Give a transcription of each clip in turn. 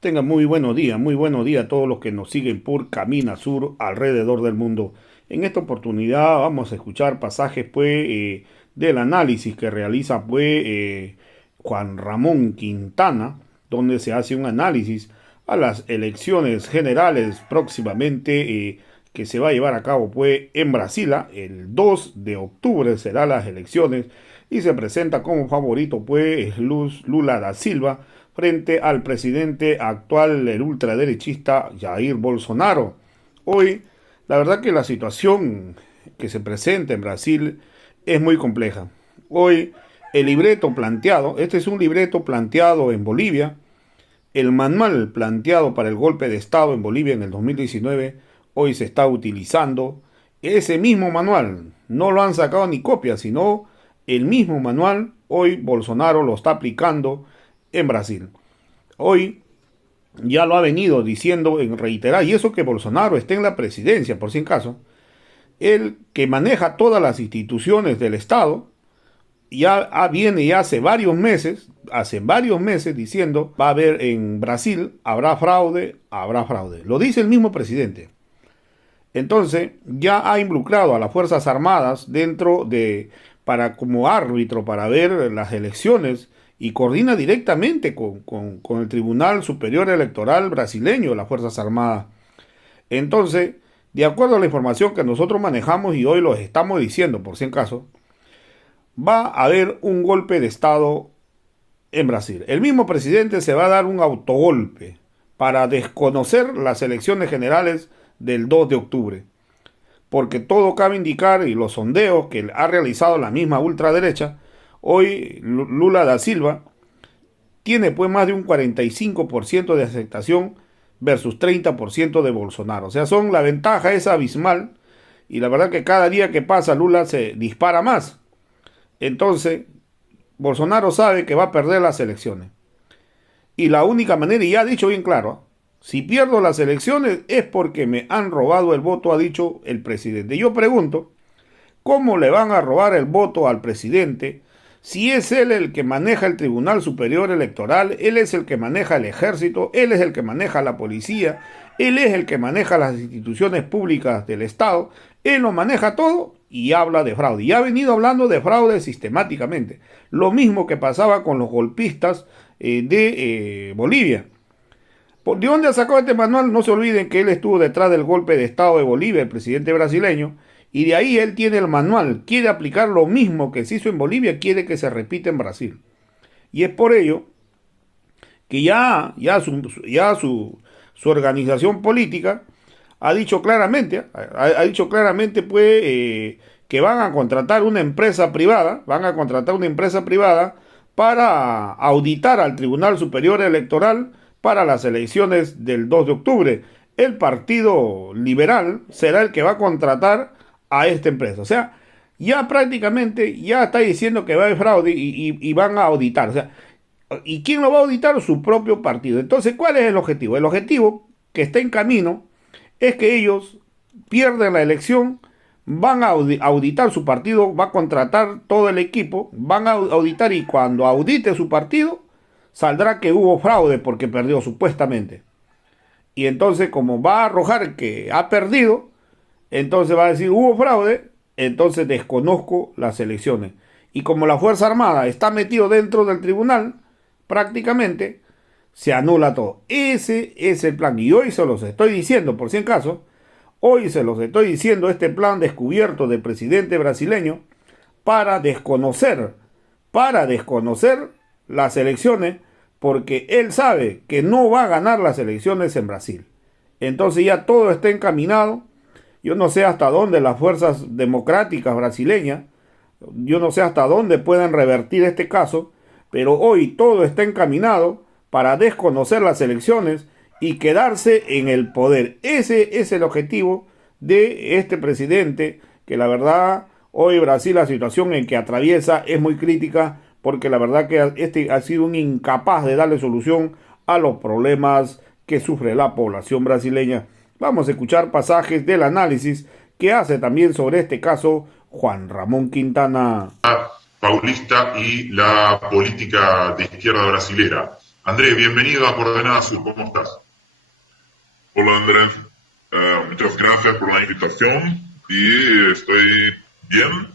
Tengan muy buenos días a todos los que nos siguen por Camina Sur alrededor del mundo. En esta oportunidad vamos a escuchar pasajes del análisis que realiza Juan Ramón Quintana, donde se hace un análisis a las elecciones generales próximamente que se va a llevar a cabo en Brasil. El 2 de octubre serán las elecciones y se presenta como favorito Lula da Silva frente al presidente actual, el ultraderechista Jair Bolsonaro. Hoy, la verdad que la situación que se presenta en Brasil es muy compleja. Hoy, el libreto planteado, este es un libreto planteado en Bolivia, el manual planteado para el golpe de Estado en Bolivia en el 2019, hoy se está utilizando ese mismo manual. No lo han sacado ni copia, sino el mismo manual, hoy Bolsonaro lo está aplicando en Brasil. Hoy ya lo ha venido diciendo en reiterar, y eso que Bolsonaro está en la presidencia, por si en caso, él que maneja todas las instituciones del Estado, viene ya hace varios meses diciendo, va a haber en Brasil, habrá fraude, habrá fraude. Lo dice el mismo presidente. Entonces, ya ha involucrado a las Fuerzas Armadas para como árbitro para ver las elecciones y coordina directamente con el Tribunal Superior Electoral brasileño, las Fuerzas Armadas. Entonces, de acuerdo a la información que nosotros manejamos y hoy los estamos diciendo, por si en caso, va a haber un golpe de Estado en Brasil. El mismo presidente se va a dar un autogolpe para desconocer las elecciones generales del 2 de octubre. Porque todo cabe indicar, y los sondeos que ha realizado la misma ultraderecha, hoy Lula da Silva tiene más de un 45% de aceptación versus 30% de Bolsonaro. O sea, la ventaja es abismal y la verdad que cada día que pasa Lula se dispara más. Entonces, Bolsonaro sabe que va a perder las elecciones. Y la única manera, y ya ha dicho bien claro, si pierdo las elecciones es porque me han robado el voto, ha dicho el presidente. Yo pregunto, ¿cómo le van a robar el voto al presidente si es él el que maneja el Tribunal Superior Electoral, él es el que maneja el ejército, él es el que maneja la policía, él es el que maneja las instituciones públicas del Estado, él lo maneja todo y habla de fraude? Y ha venido hablando de fraude sistemáticamente. Lo mismo que pasaba con los golpistas de Bolivia. ¿De dónde ha sacado este manual? No se olviden que él estuvo detrás del golpe de Estado de Bolivia, el presidente brasileño, y de ahí él tiene el manual. Quiere aplicar lo mismo que se hizo en Bolivia, quiere que se repita en Brasil. Y es por ello que su organización política ha dicho claramente, que van a contratar una empresa privada, para auditar al Tribunal Superior Electoral para las elecciones del 2 de octubre. El Partido Liberal será el que va a contratar a esta empresa. O sea, ya prácticamente ya está diciendo que va a haber fraude y van a auditar. O sea, ¿y quién lo va a auditar? Su propio partido. Entonces, ¿cuál es el objetivo? El objetivo que está en camino es que ellos pierden la elección, van a auditar su partido, va a contratar todo el equipo, van a auditar y cuando audite su partido, saldrá que hubo fraude porque perdió supuestamente. Y entonces, como va a arrojar que ha perdido, entonces va a decir hubo fraude, entonces desconozco las elecciones. Y como la Fuerza Armada está metido dentro del tribunal, prácticamente se anula todo. Ese es el plan. Y hoy se los estoy diciendo, por si en caso, hoy se los estoy diciendo este plan descubierto del presidente brasileño para desconocer las elecciones, porque él sabe que no va a ganar las elecciones en Brasil. Entonces ya todo está encaminado. Yo no sé hasta dónde las fuerzas democráticas brasileñas, yo no sé hasta dónde pueden revertir este caso, pero hoy todo está encaminado para desconocer las elecciones y quedarse en el poder. Ese es el objetivo de este presidente, que la verdad hoy Brasil, la situación en que atraviesa es muy crítica, porque la verdad que este ha sido un incapaz de darle solución a los problemas que sufre la población brasileña. Vamos a escuchar pasajes del análisis que hace también sobre este caso Juan Ramón Quintana. Paulista y la política de izquierda brasilera. Andrés, bienvenido a Coordenada Sur, ¿cómo estás? Hola Andrés, muchas gracias por la invitación y estoy bien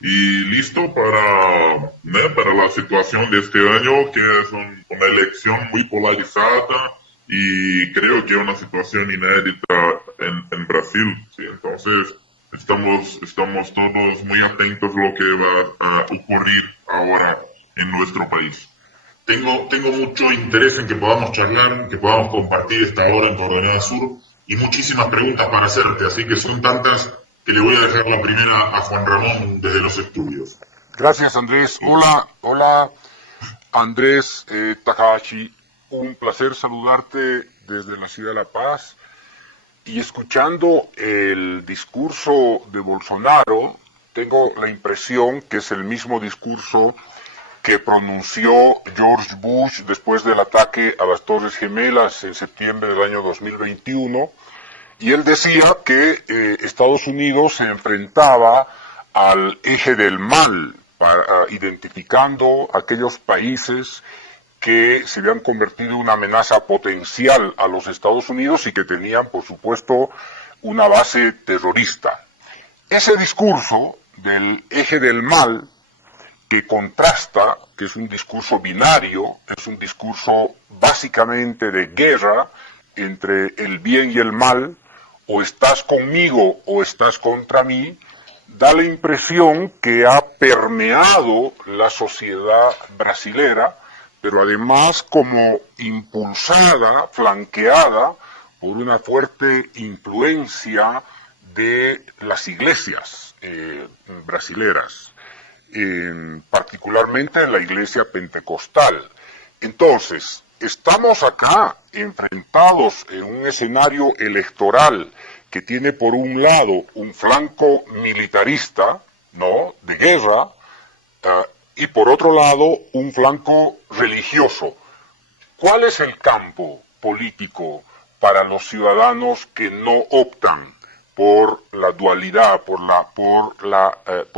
y listo para la situación de este año, que es una elección muy polarizada y creo que es una situación inédita en Brasil. ¿Sí? Entonces, estamos todos muy atentos a lo que va a ocurrir ahora en nuestro país. Tengo mucho interés en que podamos charlar, que podamos compartir esta hora en Coordenada Sur y muchísimas preguntas para hacerte, así que son tantas que le voy a dejar la primera a Juan Ramón desde los estudios. Gracias, Andrés. Hola, hola, Andrés Takahashi. Un placer saludarte desde la ciudad de La Paz. Y escuchando el discurso de Bolsonaro, tengo la impresión que es el mismo discurso que pronunció George Bush después del ataque a las Torres Gemelas en septiembre del año 2021. Y él decía que Estados Unidos se enfrentaba al eje del mal, identificando aquellos países que se habían convertido en una amenaza potencial a los Estados Unidos y que tenían, por supuesto, una base terrorista. Ese discurso del eje del mal, que contrasta, que es un discurso binario, es un discurso básicamente de guerra entre el bien y el mal, o estás conmigo o estás contra mí, da la impresión que ha permeado la sociedad brasilera, pero además como impulsada, flanqueada por una fuerte influencia de las iglesias brasileras, particularmente en la iglesia pentecostal. Entonces, estamos acá enfrentados en un escenario electoral que tiene por un lado un flanco militarista, ¿no?, de guerra, y por otro lado un flanco religioso. ¿Cuál es el campo político para los ciudadanos que no optan por la dualidad, por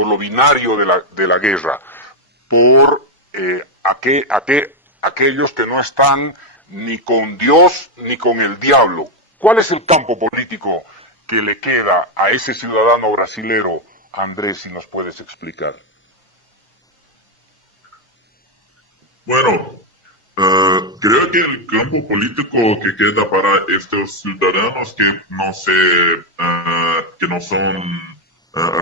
lo binario de la guerra, por aquellos que no están ni con Dios ni con el diablo? ¿Cuál es el campo político que le queda a ese ciudadano brasilero, Andrés, si nos puedes explicar? Bueno, creo que el campo político que queda para estos ciudadanos que no son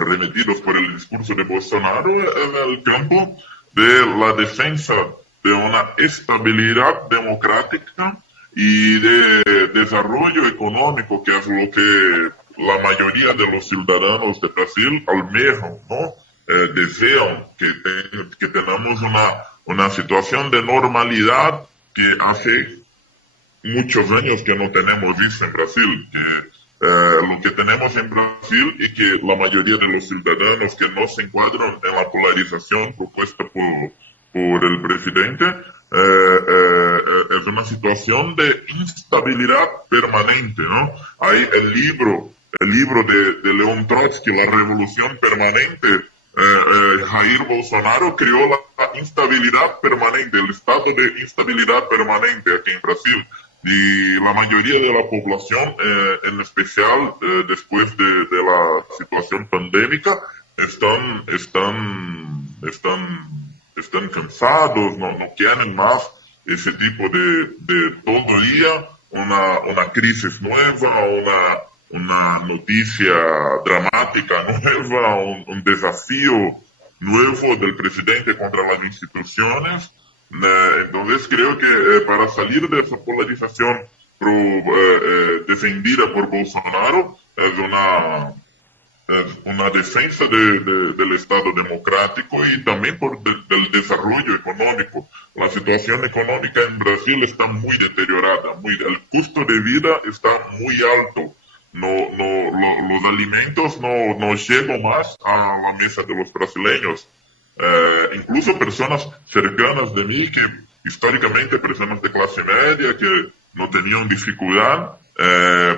remitidos por el discurso de Bolsonaro es el campo de la defensa de una estabilidad democrática y de desarrollo económico, que es lo que la mayoría de los ciudadanos de Brasil al menos, ¿no? Desean que tengamos una situación de normalidad que hace muchos años que no tenemos eso en Brasil, que lo que tenemos en Brasil y que la mayoría de los ciudadanos que no se encuadran en la polarización propuesta por el presidente es una situación de instabilidad permanente, ¿no? Hay el libro de León Trotsky, La Revolución Permanente. Jair Bolsonaro creó la instabilidad permanente, el estado de instabilidad permanente aquí en Brasil. Y la mayoría de la población, en especial después de la situación pandémica, están cansados, no quieren más ese tipo de todo día, una crisis nueva, una noticia dramática nueva, un desafío nuevo del presidente contra las instituciones. Entonces creo que para salir de esa polarización defendida por Bolsonaro es una defensa del Estado democrático y también del desarrollo económico. La situación económica en Brasil está muy deteriorada, el costo de vida está muy alto. Los alimentos no llegan más a la mesa de los brasileños. Incluso personas cercanas de mí, que históricamente personas de clase media, que no tenían dificultad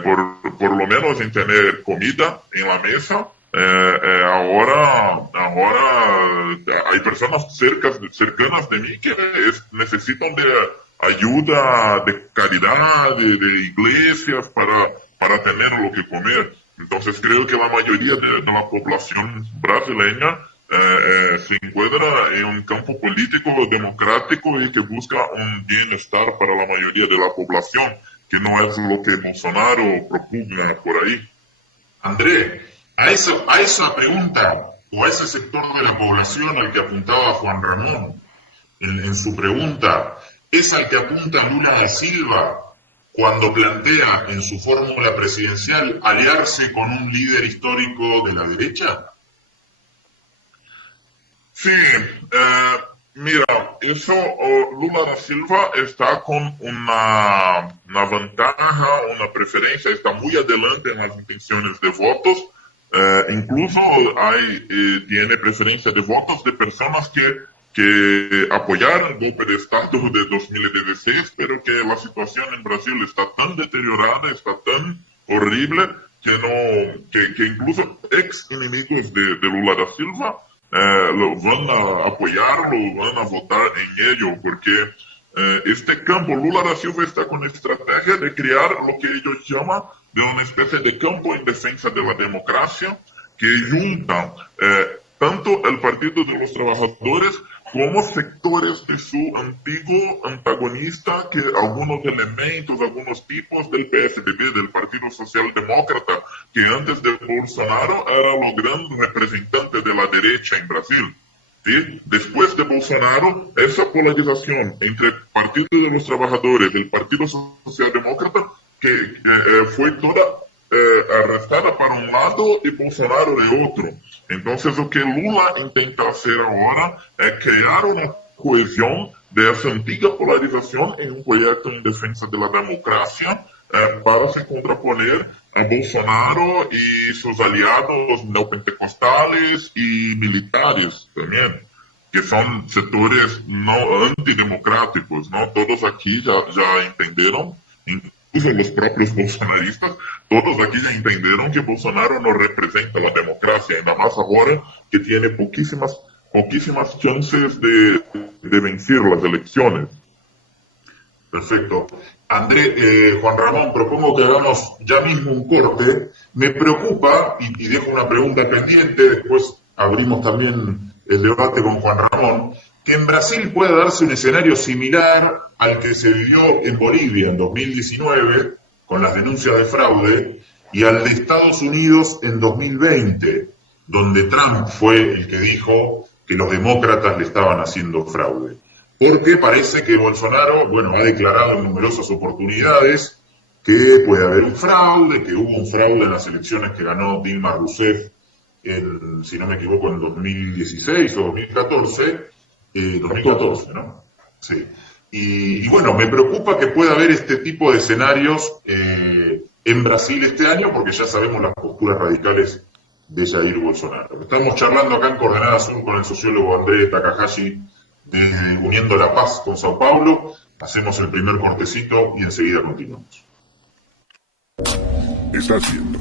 por lo menos en tener comida en la mesa, ahora hay personas cercanas de mí que necesitan ayuda de caridad, de iglesias para tener lo que comer. Entonces creo que la mayoría de la población brasileña se encuentra en un campo político democrático y que busca un bienestar para la mayoría de la población, que no es lo que Bolsonaro propugna por ahí. André, a esa pregunta o a ese sector de la población al que apuntaba Juan Ramón en su pregunta, es al que apunta Lula da Silva cuando plantea en su fórmula presidencial aliarse con un líder histórico de la derecha. Sí, mira, eso Lula da Silva está con una ventaja, una preferencia, está muy adelante en las intenciones de votos. Incluso tiene preferencia de votos de personas que apoyaron el golpe de Estado de 2016, pero que la situación en Brasil está tan deteriorada, está tan horrible, que incluso ex enemigos de Lula da Silva lo van a apoyarlo, van a votar en ello, porque este campo, Lula da Silva está con estrategia de crear lo que ellos llaman de una especie de campo en defensa de la democracia, que junta tanto el Partido de los Trabajadores como sectores de su antiguo antagonista, que algunos elementos, algunos tipos del PSDB, del Partido Socialdemócrata, que antes de Bolsonaro era lo gran representante de la derecha en Brasil. ¿Sí? Después de Bolsonaro, esa polarización entre el Partido de los Trabajadores y el Partido Socialdemócrata que fue toda arrestada para un lado y Bolsonaro de otro. Entonces lo que Lula intenta hacer ahora es crear una cohesión de esa antigua polarización en un proyecto en defensa de la democracia para se contraponer a Bolsonaro y sus aliados neopentecostales y militares también, que son sectores no antidemocráticos, ¿no? Todos aquí ya entendieron, incluso los propios bolsonaristas, todos aquí ya entendieron que Bolsonaro no representa la democracia, y nada más ahora que tiene poquísimas chances de vencer las elecciones. Perfecto. André, Juan Ramón, propongo que hagamos ya mismo un corte. Me preocupa, y dejo una pregunta pendiente, después abrimos también el debate con Juan Ramón, que en Brasil pueda darse un escenario similar al que se vivió en Bolivia en 2019, con las denuncias de fraude, y al de Estados Unidos en 2020, donde Trump fue el que dijo que los demócratas le estaban haciendo fraude. Porque parece que Bolsonaro, bueno, ha declarado en numerosas oportunidades que puede haber un fraude, que hubo un fraude en las elecciones que ganó Dilma Rousseff, si no me equivoco, en 2016 o 2014, 2014, ¿no? Sí. Y bueno, me preocupa que pueda haber este tipo de escenarios en Brasil este año, porque ya sabemos las posturas radicales de Jair Bolsonaro. Estamos charlando acá en Coordenada Sur con el sociólogo André Takahashi, de Uniendo la Paz con Sao Paulo. Hacemos el primer cortecito y enseguida continuamos. Estás viendo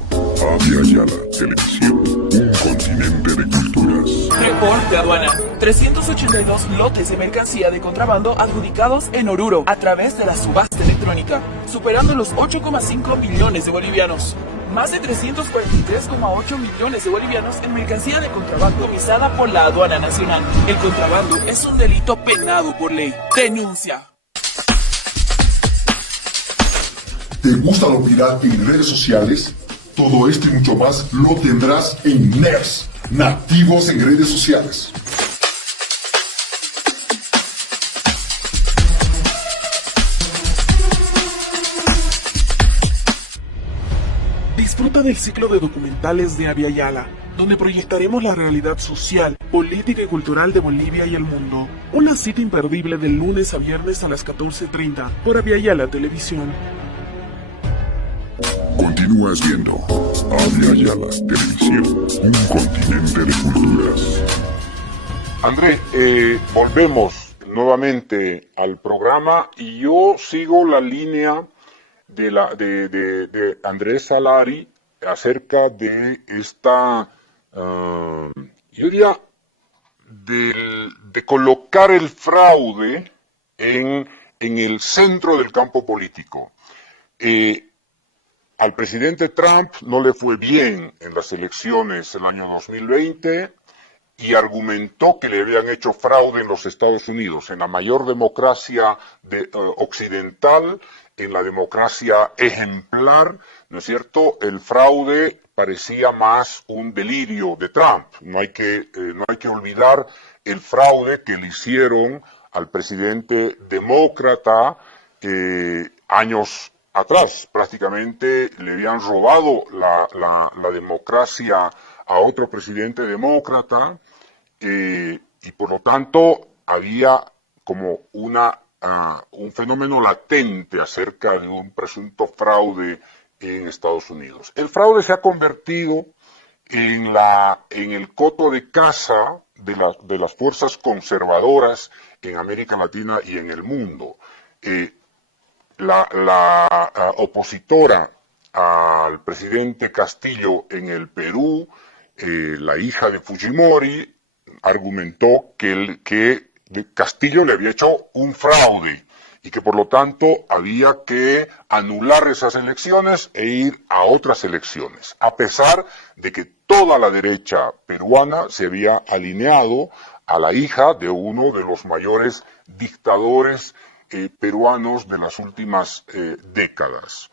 Avia Yala Televisión, un continente de culturas. Reporte aduana. 382 lotes de mercancía de contrabando adjudicados en Oruro a través de la subasta electrónica, superando los 8,5 millones de bolivianos. Más de 343,8 millones de bolivianos en mercancía de contrabando visada por la aduana nacional. El contrabando es un delito penado por ley. Denuncia. ¿Te gusta lo viral en redes sociales? Todo esto y mucho más lo tendrás en NERS, Nativos en Redes Sociales. Disfruta del ciclo de documentales de Avia Yala, donde proyectaremos la realidad social, política y cultural de Bolivia y el mundo. Una cita imperdible de lunes a viernes a las 14:30 por Avia Yala Televisión. Continúas viendo Avia Yala Televisión, un continente de culturas. André, volvemos nuevamente al programa y yo sigo la línea de Andrés Salari acerca de esta, yo diría, de colocar el fraude en en el centro del campo político. Al presidente Trump no le fue bien en las elecciones del año 2020 y argumentó que le habían hecho fraude en los Estados Unidos, en la mayor democracia occidental, en la democracia ejemplar, ¿no es cierto? El fraude parecía más un delirio de Trump. No hay que olvidar el fraude que le hicieron al presidente demócrata años atrás. Prácticamente le habían robado la democracia a otro presidente demócrata y por lo tanto había como un fenómeno latente acerca de un presunto fraude en Estados Unidos. El fraude se ha convertido en el coto de caza de las fuerzas conservadoras en América Latina y en el mundo. La opositora al presidente Castillo en el Perú, la hija de Fujimori, argumentó que Castillo le había hecho un fraude y que por lo tanto había que anular esas elecciones e ir a otras elecciones, a pesar de que toda la derecha peruana se había alineado a la hija de uno de los mayores dictadores peruanos de las últimas décadas.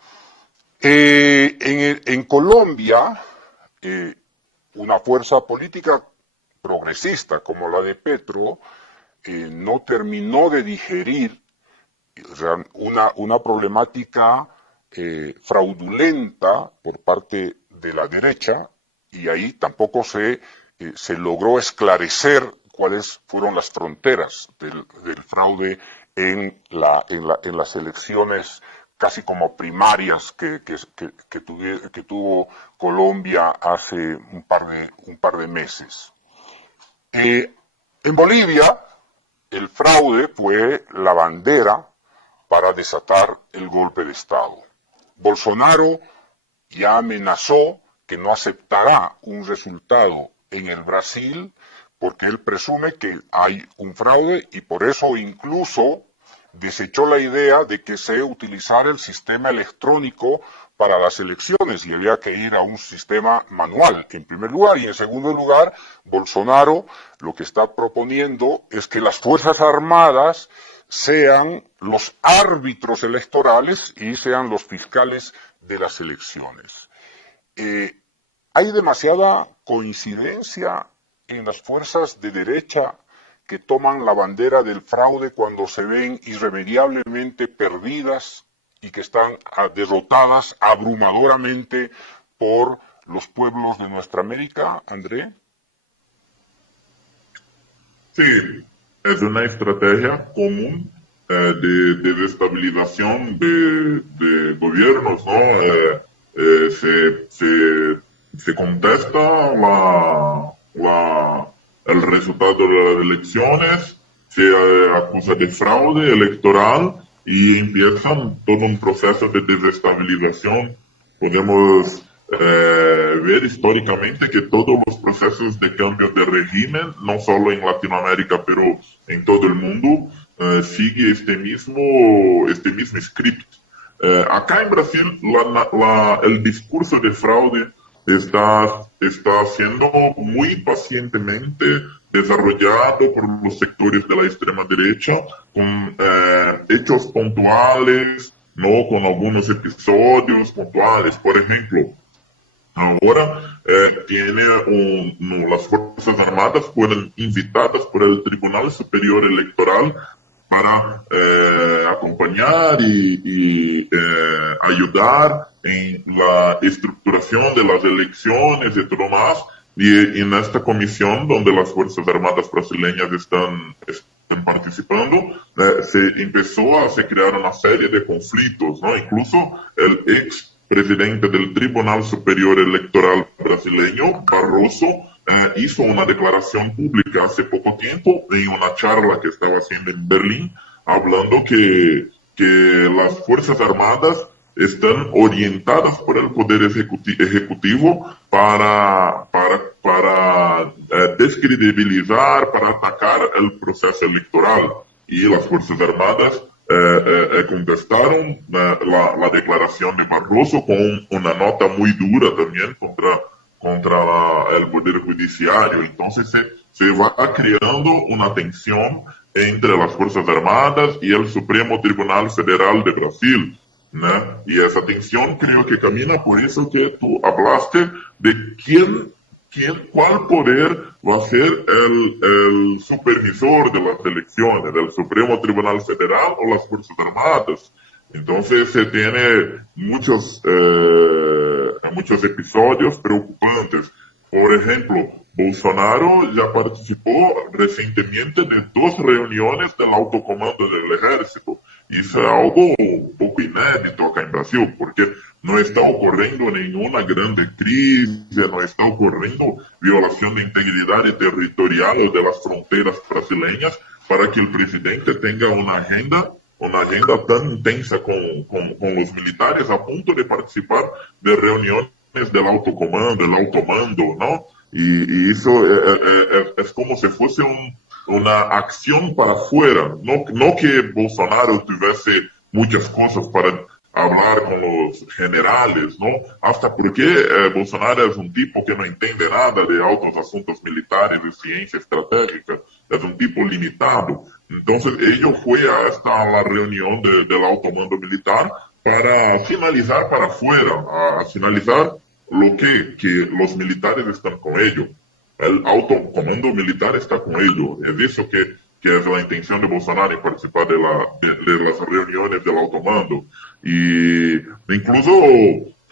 En Colombia, una fuerza política progresista como la de Petro no terminó de digerir una problemática fraudulenta por parte de la derecha, y ahí tampoco se logró esclarecer cuáles fueron las fronteras del fraude en las elecciones casi como primarias que tuvo Colombia hace un par de meses. En Bolivia, el fraude fue la bandera para desatar el golpe de Estado. Bolsonaro ya amenazó que no aceptará un resultado en el Brasil porque él presume que hay un fraude y por eso incluso desechó la idea de que se utilizara el sistema electrónico para las elecciones y había que ir a un sistema manual, en primer lugar. Y en segundo lugar, Bolsonaro lo que está proponiendo es que las Fuerzas Armadas sean los árbitros electorales y sean los fiscales de las elecciones. Hay demasiada coincidencia en las fuerzas de derecha que toman la bandera del fraude cuando se ven irremediablemente perdidas y que están derrotadas abrumadoramente por los pueblos de nuestra América, André. Sí, es una estrategia común de desestabilización de gobiernos, ¿no? Se contesta el resultado de las elecciones, se acusa de fraude electoral y empiezan todo un proceso de desestabilización. Podemos ver históricamente que todos los procesos de cambio de régimen, no solo en Latinoamérica, pero en todo el mundo, sigue este mismo script. Acá en Brasil, el discurso de fraude está siendo muy pacientemente desarrollado por los sectores de la extrema derecha, con hechos puntuales, no con algunos episodios puntuales. Por ejemplo, ahora las Fuerzas Armadas fueron invitadas por el Tribunal Superior Electoral para acompañar y ayudar en la estructuración de las elecciones y todo más. Y en esta comisión, donde las Fuerzas Armadas brasileñas están participando, se empezó a crear una serie de conflictos, ¿no? Incluso el ex presidente del Tribunal Superior Electoral brasileño, Barroso, hizo una declaración pública hace poco tiempo en una charla que estaba haciendo en Berlín, hablando que las Fuerzas Armadas están orientadas por el Poder Ejecutivo para descredibilizar, para atacar el proceso electoral. Y las Fuerzas Armadas contestaron la declaración de Barroso con una nota muy dura también contra el Poder Judiciario. Entonces se va creando una tensión entre las Fuerzas Armadas y el Supremo Tribunal Federal de Brasil, ¿no? Y esa tensión creo que camina por eso que tú hablaste de cuál poder va a ser el supervisor de las elecciones, del Supremo Tribunal Federal o las Fuerzas Armadas. Entonces se tiene muchos episodios preocupantes. Por ejemplo, Bolsonaro ya participó recientemente de 2 reuniones del alto comando del ejército. Isso é algo um pouco inédito acá em Brasil, porque não está ocorrendo nenhuma grande crise, não está ocorrendo violação de integridade territorial das fronteiras brasileiras para que o presidente tenha uma agenda tão intensa com os militares a ponto de participar de reuniões do alto comando, do alto mando, não? E isso é como se fosse una acción para afuera, no que Bolsonaro tuviese muchas cosas para hablar con los generales, ¿no? Hasta porque Bolsonaro es un tipo que no entiende nada de altos asuntos militares, de ciencia estratégica, es un tipo limitado. Entonces, ellos fue hasta la reunión del alto mando militar para finalizar para afuera, a finalizar lo que los militares están con ellos. El alto comando militar está con ellos. Es eso que es la intención de Bolsonaro en participar de las reuniones del alto mando. Y incluso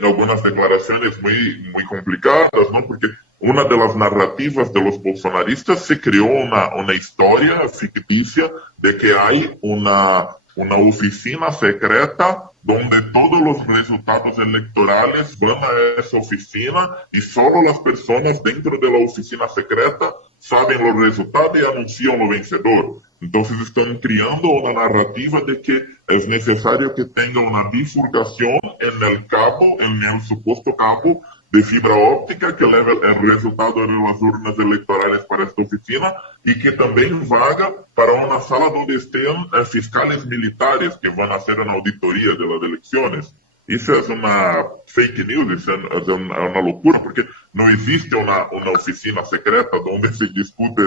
algunas declaraciones muy complicadas, ¿no? Porque una de las narrativas de los bolsonaristas se creó una historia ficticia de que hay una oficina secreta donde todos los resultados electorales van a esa oficina y solo las personas dentro de la oficina secreta saben los resultados y anuncian lo vencedor. Entonces están creando una narrativa de que es necesario que tenga una bifurcación en el supuesto cabo de fibra óptica que leva el resultado de las urnas electorales para esta oficina y que también vaga para una sala donde estén fiscales militares que van a hacer una auditoría de las elecciones. Eso es una fake news, es una locura, porque no existe una oficina secreta donde se discute,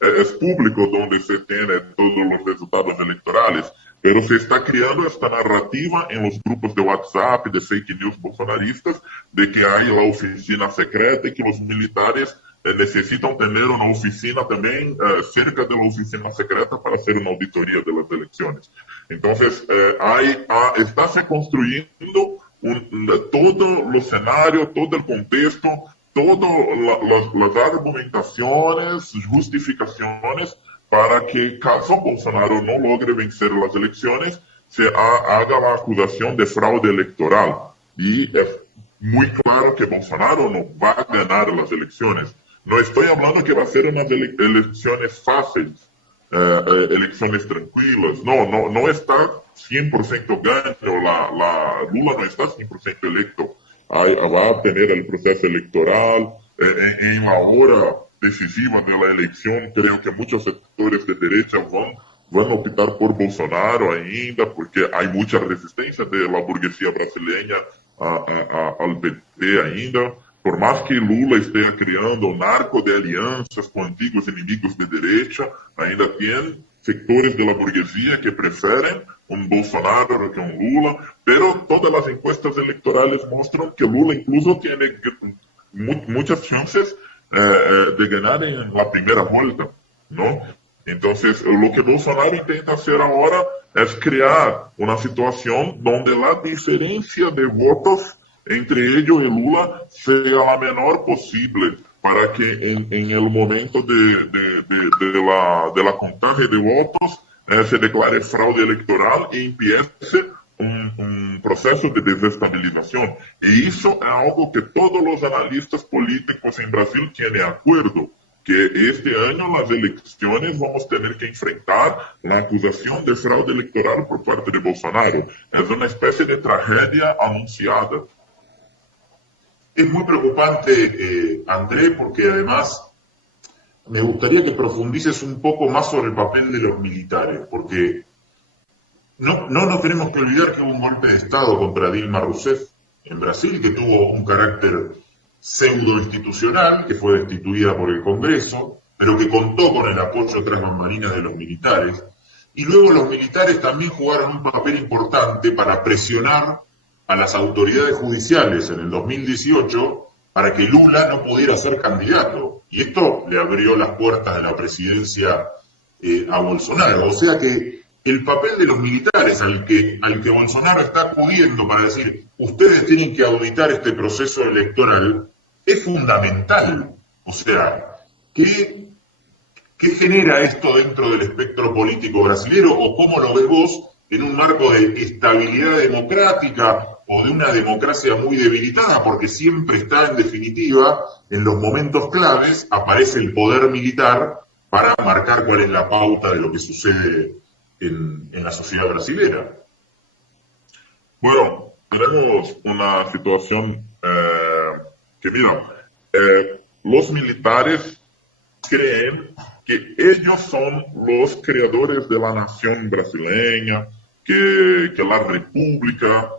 es público donde se tiene todos los resultados electorales. Pero se está creando esta narrativa en los grupos de WhatsApp, de fake news bolsonaristas, de que hay la oficina secreta y que los militares necesitan tener una oficina también cerca de la oficina secreta para hacer una auditoría de las elecciones. Entonces, está se construyendo todo el escenario, todo el contexto, todas las argumentaciones, justificaciones para que, caso Bolsonaro no logre vencer las elecciones, se haga la acusación de fraude electoral. Y es muy claro que Bolsonaro no va a ganar las elecciones. No estoy hablando que va a ser unas elecciones fáciles, elecciones tranquilas. No está 100% gano. Lula no está 100% electo. Va a tener el proceso electoral en la hora decisiva de la elección. Creo que muchos sectores de derecha van a optar por Bolsonaro ainda, porque hay mucha resistencia de la burguesía brasileña al PT ainda. Por más que Lula esté creando un arco de alianzas con antiguos enemigos de derecha, ainda tienen sectores de la burguesía que prefieren un Bolsonaro que un Lula, pero todas las encuestas electorales muestran que Lula incluso tiene muchas chances de ganar en la primera vuelta, ¿no? Entonces, lo que Bolsonaro intenta hacer ahora es crear una situación donde la diferencia de votos entre ellos y Lula sea la menor posible para que en el momento de la contaje de votos se declare fraude electoral y empiece un proceso de desestabilización. Y eso es algo que todos los analistas políticos en Brasil tienen acuerdo, que este año las elecciones vamos a tener que enfrentar la acusación de fraude electoral por parte de Bolsonaro. Es una especie de tragedia anunciada. Es muy preocupante, André, porque además me gustaría que profundices un poco más sobre el papel de los militares, porque no nos tenemos que olvidar que hubo un golpe de Estado contra Dilma Rousseff en Brasil, que tuvo un carácter pseudo institucional, que fue destituida por el Congreso, pero que contó con el apoyo tras bambalinas de los militares. Y luego los militares también jugaron un papel importante para presionar a las autoridades judiciales en el 2018 para que Lula no pudiera ser candidato. Y esto le abrió las puertas de la presidencia a Bolsonaro. O sea que el papel de los militares al que Bolsonaro está acudiendo para decir, ustedes tienen que auditar este proceso electoral, es fundamental. O sea, ¿qué genera esto dentro del espectro político brasileño o cómo lo ves vos en un marco de estabilidad democrática o de una democracia muy debilitada? Porque siempre está, en definitiva, en los momentos claves aparece el poder militar para marcar cuál es la pauta de lo que sucede en la sociedad brasileña. Bueno, tenemos una situación que, mira, los militares creen que ellos son los creadores de la nación brasileña, que la república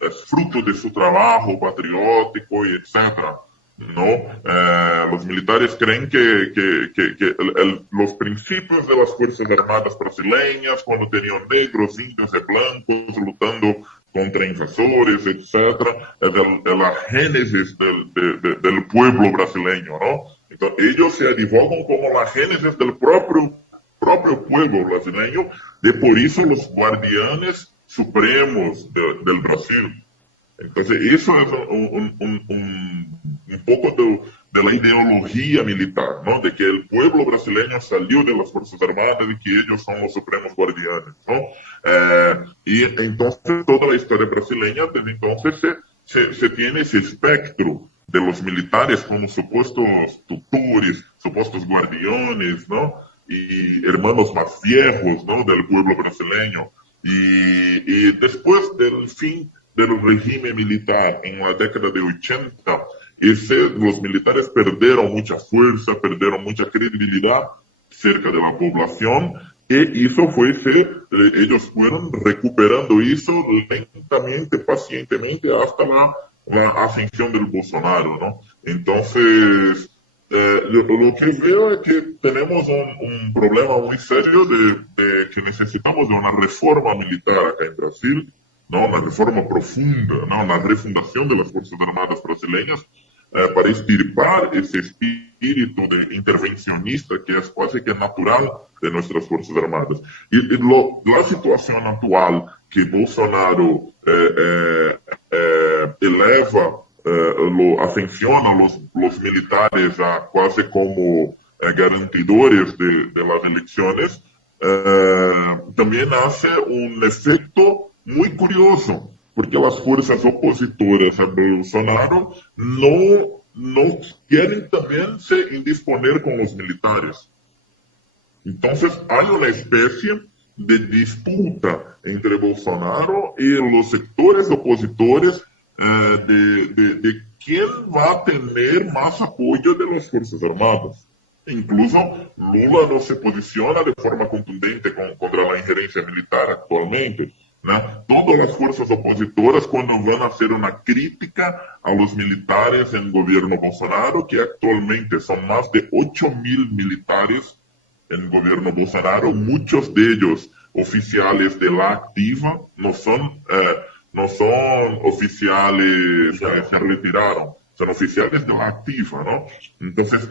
es fruto de su trabajo patriótico y etcétera. ¿No? Los militares creen que los principios de las Fuerzas Armadas brasileñas, cuando tenían negros, indios y blancos luchando contra invasores, etcétera, es la génesis del pueblo brasileño, ¿no? Entonces, ellos se advocan como la génesis del propio pueblo brasileño, de por eso los guardianes supremos del Brasil. Entonces, eso es un poco de la ideología militar, ¿no? De que el pueblo brasileño salió de las Fuerzas Armadas y que ellos son los supremos guardianes, ¿no? Y entonces, toda la historia brasileña, desde entonces, se tiene ese espectro de los militares como supuestos tutores, supuestos guardianes, ¿no? Y hermanos más viejos, ¿no? Del pueblo brasileño. Y después del fin del régimen militar en la década de 80, los militares perdieron mucha fuerza, perdieron mucha credibilidad cerca de la población, y eso ellos fueron recuperando eso lentamente, pacientemente, hasta la ascensión del Bolsonaro, ¿no? Entonces, lo que veo es que tenemos un problema muy serio de que necesitamos de una reforma militar acá en Brasil, ¿no? Una reforma profunda, ¿no? Una refundación de las Fuerzas Armadas brasileñas para extirpar ese espíritu de intervencionista que es casi que natural de nuestras Fuerzas Armadas. Y la situación actual que Bolsonaro eleva, ascensiona los militares a casi como garantidores de las elecciones, también hace un efecto muy curioso, porque las fuerzas opositoras a Bolsonaro no quieren también se indisponer con los militares. Entonces hay una especie de disputa entre Bolsonaro y los sectores opositores de quién va a tener más apoyo de las Fuerzas Armadas. Incluso Lula no se posiciona de forma contundente contra la injerencia militar actualmente, ¿no? Todas las fuerzas opositoras, cuando van a hacer una crítica a los militares en el gobierno Bolsonaro, que actualmente son más de 8.000 militares en el gobierno Bolsonaro, muchos de ellos oficiales de la activa, no son oficiales que se retiraron, son oficiales de la activa, ¿no? Entonces,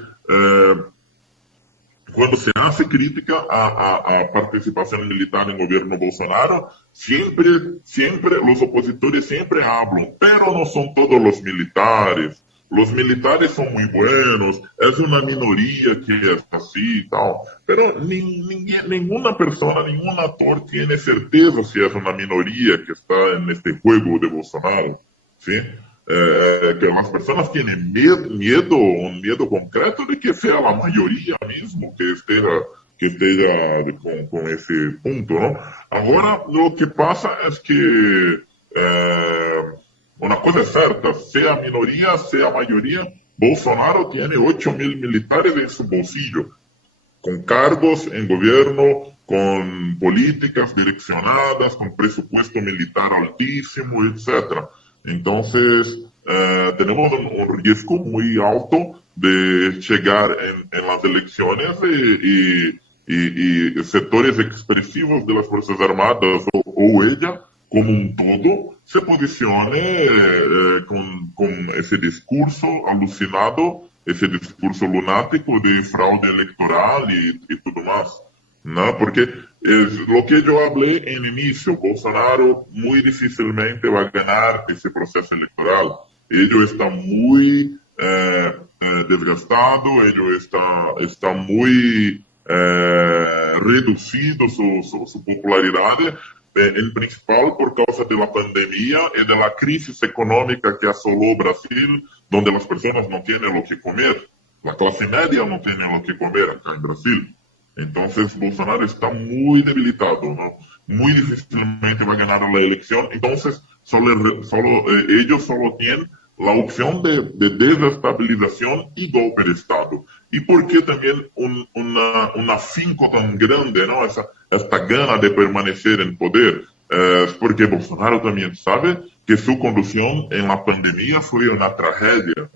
cuando se hace crítica a participación militar en el gobierno Bolsonaro, siempre los opositores siempre hablan, pero no son todos los militares. Los militares son muy buenos, es una minoría que es así y tal, pero ninguna persona, ningún actor tiene certeza si es una minoría que está en este juego de Bolsonaro, ¿sí? Que las personas tienen miedo, un miedo concreto de que sea la mayoría mismo que esté con ese punto, ¿no? Ahora lo que pasa es que una cosa es cierta, sea minoría, sea mayoría, Bolsonaro tiene 8.000 militares en su bolsillo, con cargos en gobierno con políticas direccionadas, con presupuesto militar altísimo, etc. Entonces, tenemos un riesgo muy alto de llegar en las elecciones y sectores expresivos de las Fuerzas Armadas o ella como un todo se posicione con ese discurso alucinado, ese discurso lunático de fraude electoral y todo más, ¿no? Porque es lo que yo hablé en inicio, Bolsonaro muy difícilmente va a ganar ese proceso electoral. Ello está muy desgastado, ello está muy reducido su popularidad, en principal por causa de la pandemia y de la crisis económica que asoló Brasil, donde las personas no tienen lo que comer. La clase media no tiene lo que comer acá en Brasil. Entonces Bolsonaro está muy debilitado, ¿no? Muy difícilmente va a ganar la elección. Entonces ellos solo tienen la opción de desestabilización y golpe de Estado. ¿Y por qué también un afinco tan grande, ¿no? Esta gana de permanecer en poder? Es porque Bolsonaro también sabe que su conducción en la pandemia fue una tragedia.